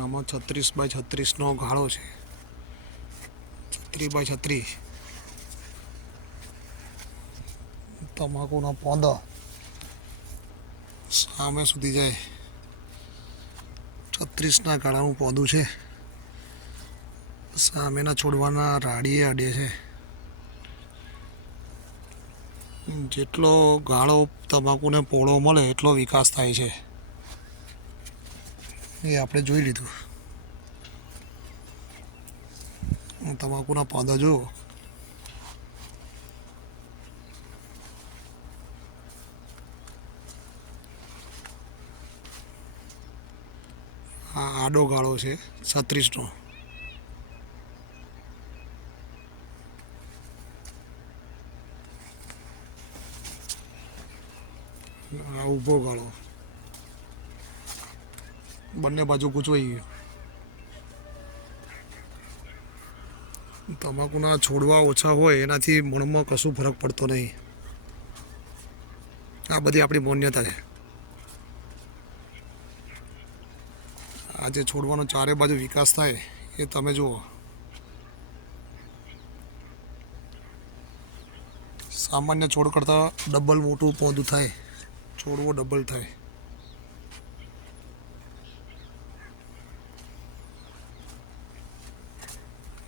આમાં 36x36નો ગાળો છે. 36x36 તમાકુનો પોંદો સામે સુધી જાય. 36ના ગાળાનું પોંદું છે. સામેના છોડવાના રાડીએ અડે છે. જેટલો ગાળો તમાકુને પહોળો મળે એટલો વિકાસ થાય છે એ આપણે જોઈ લીધું. તમાકુના પોંદા જુઓ. આ આડો ગાળો છે 36નો. આ ઊભો ગાળો બંને બાજુ ગૂંચવાઈ ગયો. તમાકુના છોડવા ઓછા હોય એનાથી મણમાં કશું ફરક પડતો નહીં. આ બધી આપણી માન્યતા છે. આ જે છોડવાનો ચારે બાજુ વિકાસ થાય એ તમે જુઓ. સામાન્ય છોડ કરતાં ડબલ મોટું પોંદું થાય. છોડવો ડબલ થાય.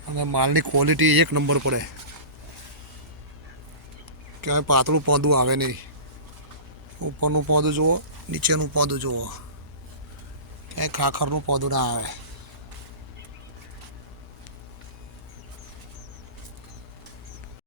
અને માલની ક્વોલિટી એક નંબર પડે. ક્યાંય પાતળું પોંદું આવે નહીં. ઉપરનું પોંદું જુઓ, નીચેનું પોંદું જુઓ. ક્યાંય ખાખરનું પોંદું ના આવે.